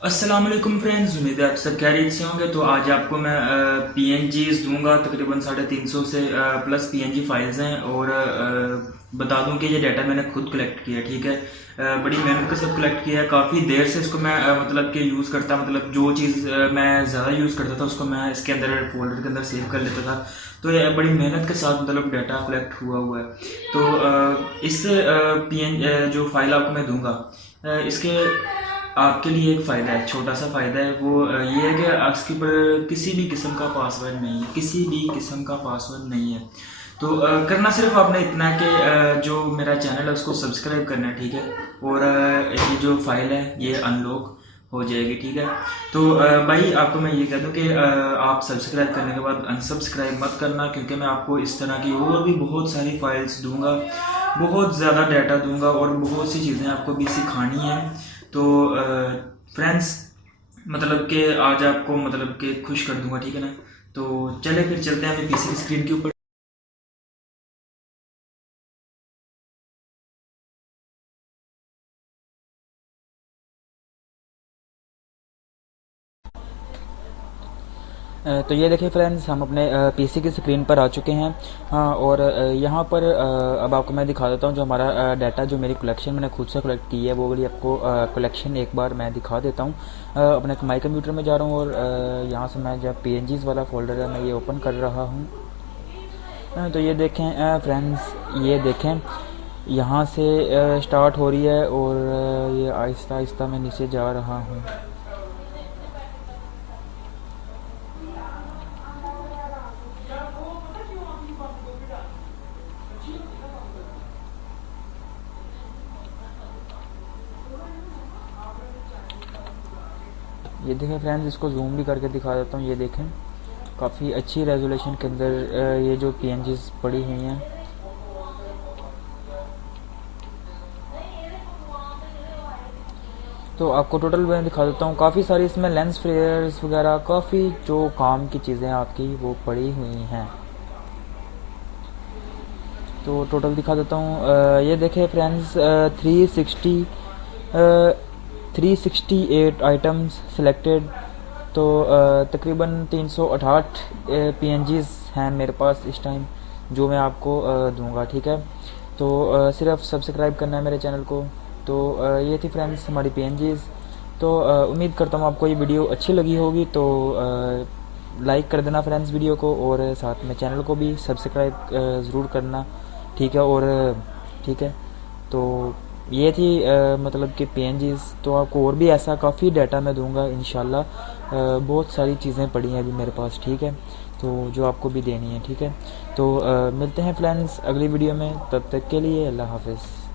अस्सलाम वालेकुम फ्रेंड्स, उम्मीद है आप सब खैरियत से होंगे। तो आज आपको मैं पीएनजीज दूंगा, तकरीबन 350 से प्लस पीएनजी फाइल्स हैं। और बता दूं कि ये डाटा मैंने खुद कलेक्ट किया, ठीक है। बड़ी मेहनत के साथ कलेक्ट किया है। काफ़ी देर से इसको मैं मतलब कि यूज़ करता, मतलब जो चीज़ मैं ज़्यादा यूज़ करता था उसको मैं इसके अंदर फोल्डर के अंदर सेव कर लेता था। तो ये बड़ी मेहनत के साथ मतलब डाटा कलेक्ट हुआ है। तो इस पीएन जो फाइल आपको मैं दूंगा, इसके आपके लिए एक फ़ायदा है, छोटा सा फ़ायदा है। वो ये है कि इसके ऊपर किसी भी किस्म का पासवर्ड नहीं है, किसी भी किस्म का पासवर्ड नहीं है। तो करना सिर्फ आपने इतना है कि जो मेरा चैनल है उसको सब्सक्राइब करना है, ठीक है। और ये जो फाइल है ये अनलॉक हो जाएगी, ठीक है। तो भाई आपको मैं ये कह दूं कि आप सब्सक्राइब करने के बाद अनसब्सक्राइब मत करना, क्योंकि मैं आपको इस तरह की और भी बहुत सारी फाइल्स दूंगा, बहुत ज़्यादा डाटा दूंगा और बहुत सी चीज़ें आपको भी सिखानी है। तो फ्रेंड्स, मतलब कि आज आपको मतलब कि खुश कर दूंगा, ठीक है ना। तो चले फिर चलते हैं अपने पीसी की स्क्रीन के ऊपर। तो ये देखिए फ्रेंड्स, हम अपने पीसी की स्क्रीन पर आ चुके हैं। हाँ, और यहाँ पर अब आपको मैं दिखा देता हूँ जो हमारा डाटा, जो मेरी कलेक्शन मैंने खुद से कलेक्ट की है, वो वाली आपको कलेक्शन एक बार मैं दिखा देता हूँ। अपने माई कंप्यूटर में जा रहा हूँ और यहाँ से मैं जब पीएनजीज वाला फोल्डर है मैं ये ओपन कर रहा हूँ। तो ये देखें फ्रेंड्स, ये देखें यहाँ से स्टार्ट हो रही है और ये आहिस्ता आहिस्ता मैं नीचे जा रहा हूँ। ये देखें फ्रेंड्स, इसको जूम भी करके दिखा देता हूँ। ये देखें, काफ़ी अच्छी रेजोल्यूशन के अंदर ये जो पीएनजीज पड़ी हुई हैं। तो आपको टोटल मैं दिखा देता हूँ। काफ़ी सारी इसमें लेंस फ्लेयर्स वगैरह, काफ़ी जो काम की चीज़ें आपकी वो पड़ी हुई हैं। तो टोटल दिखा देता हूँ। ये देखें फ्रेंड्स, 368 आइटम्स सिलेक्टेड। तो तकरीबन 368 पीएनजीज हैं मेरे पास इस टाइम, जो मैं आपको दूंगा, ठीक है। तो सिर्फ सब्सक्राइब करना है मेरे चैनल को। तो ये थी फ्रेंड्स हमारी पीएनजीज। तो उम्मीद करता हूँ आपको ये वीडियो अच्छी लगी होगी। तो लाइक कर देना फ्रेंड्स वीडियो को, और साथ में चैनल को भी सब्सक्राइब ज़रूर करना, ठीक है। और ठीक है, तो ये थी मतलब कि पीएनजीज। तो आपको और भी ऐसा काफ़ी डाटा मैं दूंगा इंशाल्लाह। बहुत सारी चीज़ें पड़ी हैं अभी मेरे पास, ठीक है, तो जो आपको भी देनी है, ठीक है। तो मिलते हैं फ्रेंड्स अगली वीडियो में, तब तक के लिए अल्लाह हाफिज़।